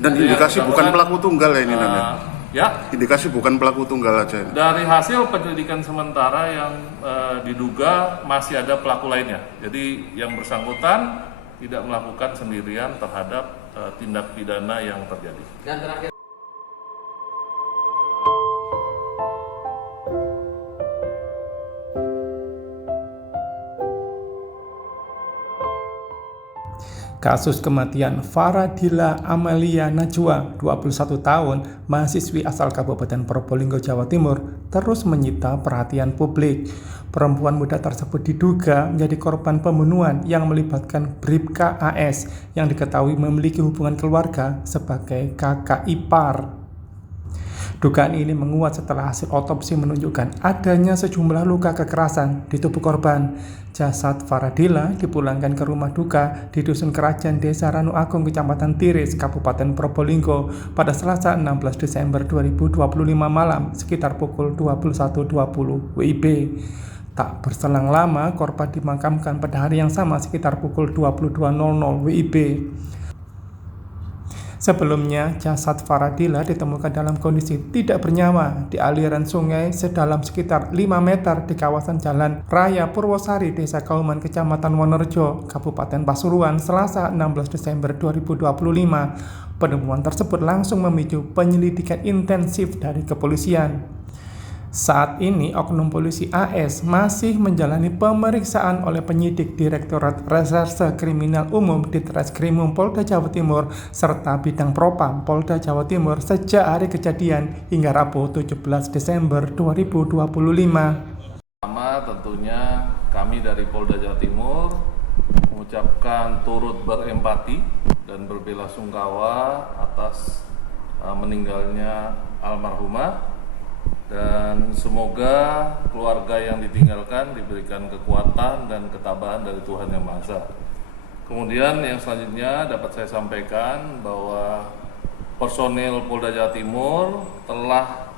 Dan indikasi bukan pelaku tunggal ya ini namanya? Ya. Indikasi bukan pelaku tunggal aja. Dari hasil penyelidikan sementara yang diduga masih ada pelaku lainnya. Jadi yang bersangkutan tidak melakukan sendirian terhadap tindak pidana yang terjadi. Dan terakhir, kasus kematian Faradila Amalia Najwa, 21 tahun, mahasiswi asal Kabupaten Probolinggo, Jawa Timur, terus menyita perhatian publik. Perempuan muda tersebut diduga menjadi korban pembunuhan yang melibatkan Bribka AS yang diketahui memiliki hubungan keluarga sebagai kakak ipar. Dugaan ini menguat setelah hasil otopsi menunjukkan adanya sejumlah luka kekerasan di tubuh korban. Jasad Faradila dipulangkan ke rumah duka di Dusun Kerajaan Desa Ranu Agung, Kecamatan Tiris, Kabupaten Probolinggo pada Selasa 16 Desember 2025 malam sekitar pukul 21.20 WIB. Tak berselang lama, korban dimakamkan pada hari yang sama sekitar pukul 22.00 WIB. Sebelumnya, jasad Faradila ditemukan dalam kondisi tidak bernyawa di aliran sungai sedalam sekitar 5 meter di kawasan Jalan Raya Purwosari, Desa Kauman, Kecamatan Wonorejo, Kabupaten Pasuruan, Selasa 16 Desember 2025. Penemuan tersebut langsung memicu penyelidikan intensif dari kepolisian. Saat ini, oknum polisi AS masih menjalani pemeriksaan oleh penyidik Direktorat Reserse Kriminal Umum Ditreskrimum Polda Jawa Timur serta Bidang Propam Polda Jawa Timur sejak hari kejadian hingga Rabu 17 Desember 2025. Pertama, tentunya kami dari Polda Jawa Timur mengucapkan turut berempati dan berbelasungkawa atas meninggalnya almarhumah. Dan semoga keluarga yang ditinggalkan diberikan kekuatan dan ketabahan dari Tuhan Yang Maha Esa. Kemudian yang selanjutnya dapat saya sampaikan bahwa personil Polda Jawa Timur telah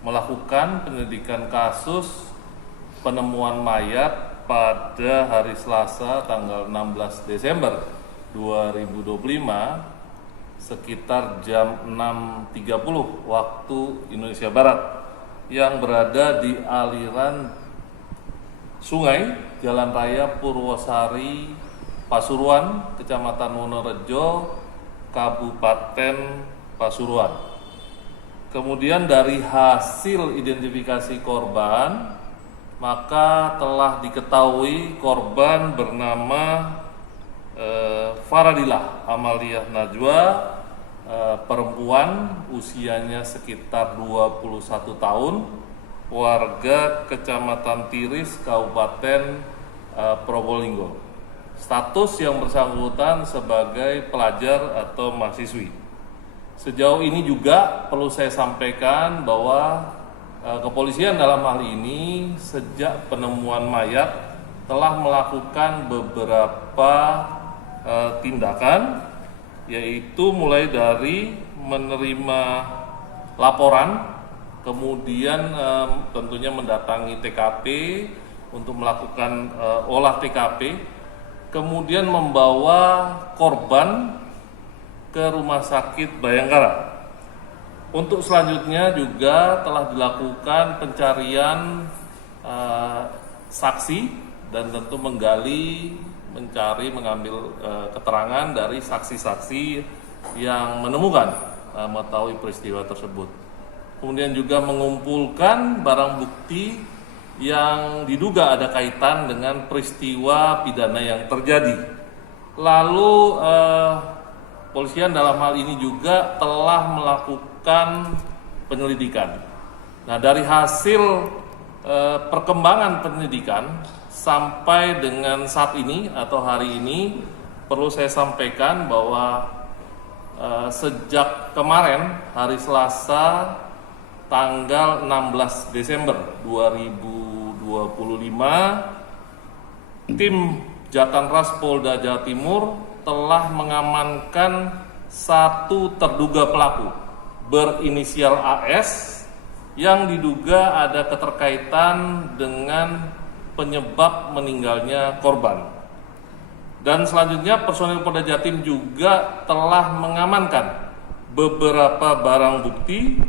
melakukan penyelidikan kasus penemuan mayat pada hari Selasa tanggal 16 Desember 2025 sekitar jam 6.30 waktu Indonesia Barat yang berada di aliran sungai Jalan Raya Purwosari, Pasuruan, Kecamatan Wonorejo, Kabupaten Pasuruan. Kemudian dari hasil identifikasi korban, maka telah diketahui korban bernama Faradila Amalia Najwa, perempuan usianya sekitar 21 tahun, warga Kecamatan Tiris, Kabupaten Probolinggo. Status yang bersangkutan sebagai pelajar atau mahasiswi. Sejauh ini juga perlu saya sampaikan bahwa kepolisian dalam hal ini sejak penemuan mayat telah melakukan beberapa tindakan, yaitu mulai dari menerima laporan, kemudian tentunya mendatangi TKP untuk melakukan olah TKP, kemudian membawa korban ke Rumah Sakit Bayangkara. Untuk selanjutnya juga telah dilakukan pencarian saksi dan tentu mengambil keterangan dari saksi-saksi yang menemukan mengetahui peristiwa tersebut. Kemudian juga mengumpulkan barang bukti yang diduga ada kaitan dengan peristiwa pidana yang terjadi. Lalu polisian dalam hal ini juga telah melakukan penyelidikan. Nah, dari hasil perkembangan penyelidikan sampai dengan saat ini atau hari ini, perlu saya sampaikan bahwa sejak kemarin hari Selasa tanggal 16 Desember 2025, tim Jatanras Polda Jawa Timur telah mengamankan satu terduga pelaku berinisial AS yang diduga ada keterkaitan dengan penyebab meninggalnya korban. Dan selanjutnya personil Polda Jatim juga telah mengamankan beberapa barang bukti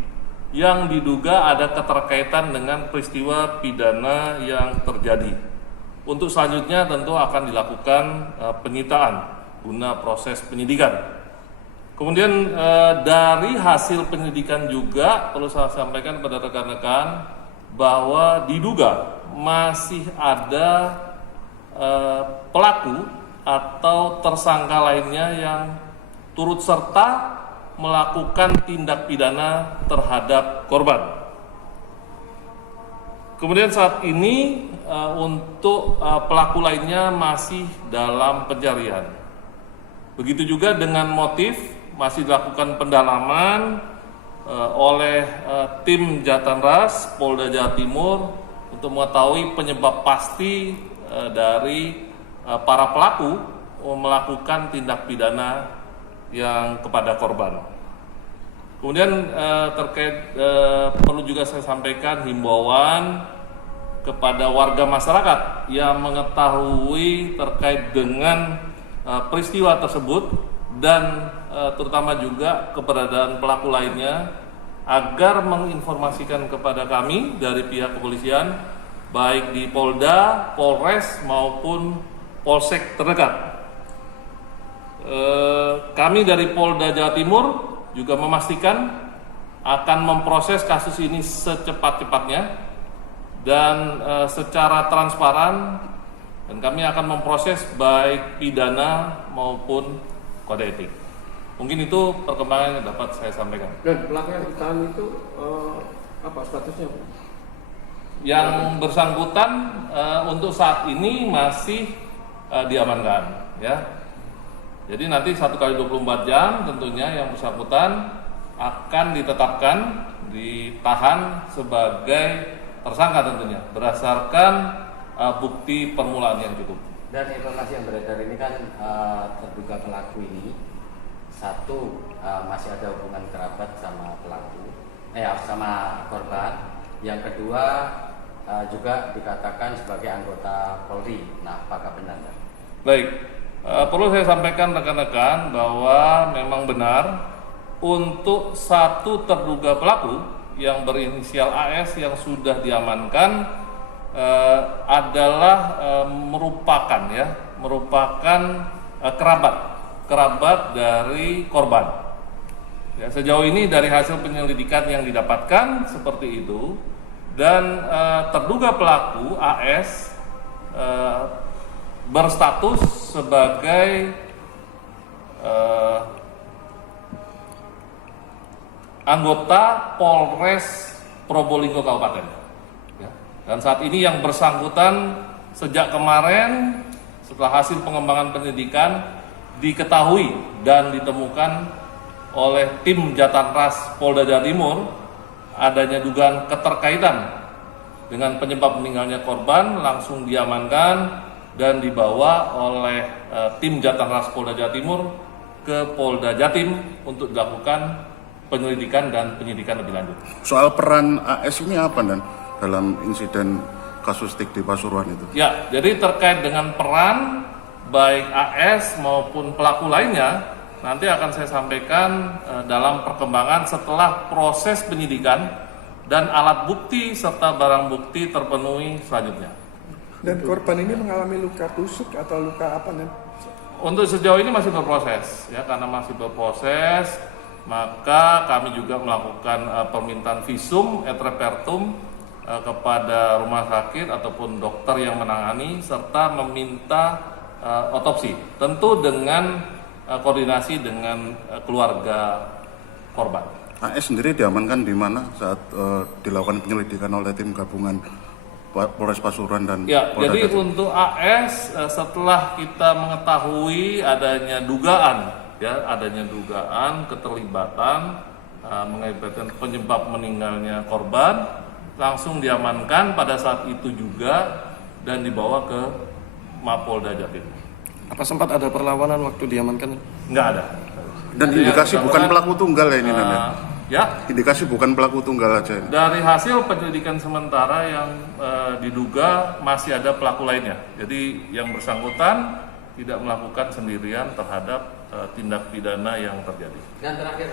yang diduga ada keterkaitan dengan peristiwa pidana yang terjadi. Untuk selanjutnya tentu akan dilakukan penyitaan guna proses penyidikan. Kemudian dari hasil penyelidikan juga perlu saya sampaikan kepada rekan-rekan bahwa diduga masih ada pelaku atau tersangka lainnya yang turut serta melakukan tindak pidana terhadap korban. Kemudian saat ini untuk pelaku lainnya masih dalam pencarian. Begitu juga dengan motif masih dilakukan pendalaman oleh tim Jatanras Polda Jawa Timur untuk mengetahui penyebab pasti dari para pelaku melakukan tindak pidana yang kepada korban. Kemudian terkait perlu juga saya sampaikan himbauan kepada warga masyarakat yang mengetahui terkait dengan peristiwa tersebut dan terutama juga keberadaan pelaku lainnya agar menginformasikan kepada kami dari pihak kepolisian baik di Polda, Polres maupun Polsek terdekat. Kami dari Polda Jawa Timur juga memastikan akan memproses kasus ini secepat-cepatnya dan secara transparan, dan kami akan memproses baik pidana maupun kode etik. Mungkin itu perkembangan yang dapat saya sampaikan. Dan pelaku yang ditahan itu apa statusnya? Yang bersangkutan untuk saat ini masih diamankan, ya. Jadi nanti 1x24 jam tentunya yang bersangkutan akan ditetapkan, ditahan sebagai tersangka tentunya berdasarkan bukti permulaan yang cukup. Dan informasi yang beredar ini kan terduga pelaku ini satu masih ada hubungan kerabat sama pelaku, sama korban. Yang kedua juga dikatakan sebagai anggota Polri. Nah, apakah benar? Baik, perlu saya sampaikan rekan-rekan bahwa memang benar untuk satu terduga pelaku yang berinisial AS yang sudah diamankan adalah merupakan kerabat dari korban. Ya, sejauh ini dari hasil penyelidikan yang didapatkan seperti itu, dan terduga pelaku AS berstatus sebagai anggota Polres Probolinggo Kabupaten. Ya. Dan saat ini yang bersangkutan sejak kemarin setelah hasil pengembangan penyelidikan diketahui dan ditemukan oleh tim Jatanras Polda Jawa Timur adanya dugaan keterkaitan dengan penyebab meninggalnya korban, langsung diamankan dan dibawa oleh tim Jatanras Polda Jawa Timur ke Polda Jatim untuk dilakukan penyelidikan dan penyidikan lebih lanjut. Soal peran AS ini apa dan dalam insiden kasus TIK di Pasuruan itu? Ya, jadi terkait dengan peran baik AS maupun pelaku lainnya nanti akan saya sampaikan dalam perkembangan setelah proses penyidikan dan alat bukti serta barang bukti terpenuhi selanjutnya. Dan korban ini mengalami luka tusuk atau luka apa nih? Untuk sejauh ini masih berproses, ya, karena masih berproses, maka kami juga melakukan permintaan visum et repertum kepada rumah sakit ataupun dokter yang menangani serta meminta otopsi, tentu dengan koordinasi dengan keluarga korban. AS sendiri diamankan di mana saat dilakukan penyelidikan oleh tim gabungan Polres Pasuruan dan Ya, Polda jadi Jatim? untuk AS setelah kita mengetahui adanya dugaan keterlibatan mengakibatkan penyebab meninggalnya korban, langsung diamankan pada saat itu juga dan dibawa ke Mapolda Jatim. Apa sempat ada perlawanan waktu diamankan? Enggak ada. Dan Jadi indikasi yang bukan bersangkutan, pelaku tunggal ya ini Nan? Ya, Indikasi bukan pelaku tunggal aja ini. dari hasil penyelidikan sementara yang diduga masih ada pelaku lainnya. Jadi yang bersangkutan tidak melakukan sendirian terhadap tindak pidana yang terjadi. Dan terakhir,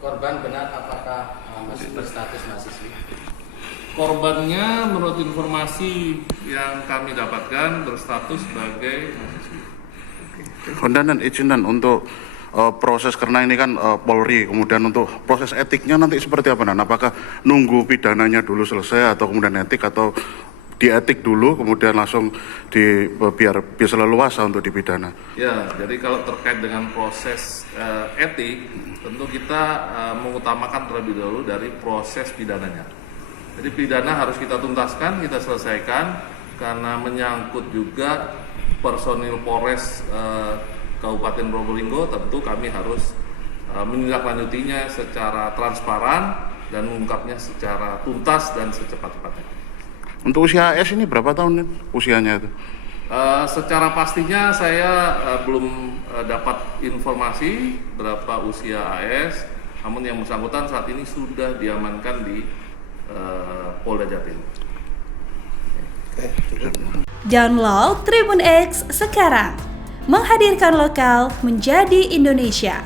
korban benar apakah masih berstatus mahasiswi? Korbannya menurut informasi yang kami dapatkan berstatus sebagai mahasiswi. Dan izin dan untuk proses, karena ini kan Polri, kemudian untuk proses etiknya nanti seperti apa? Apakah nunggu pidananya dulu selesai atau kemudian etik, atau dietik dulu kemudian langsung biar bisa leluasa untuk dipidana? Ya, jadi kalau terkait dengan proses etik, tentu kita mengutamakan terlebih dahulu dari proses pidananya. Jadi pidana harus kita tuntaskan, kita selesaikan, karena menyangkut juga personil Polres Kabupaten Probolinggo, tentu kami harus menindaklanjutinya secara transparan dan mengungkapnya secara tuntas dan secepat-cepatnya. Untuk usia AS ini berapa tahun usianya itu? Secara pastinya saya belum dapat informasi berapa usia AS, namun yang bersangkutan saat ini sudah diamankan di Polda Jatim. Download Tribun X sekarang, menghadirkan lokal menjadi Indonesia.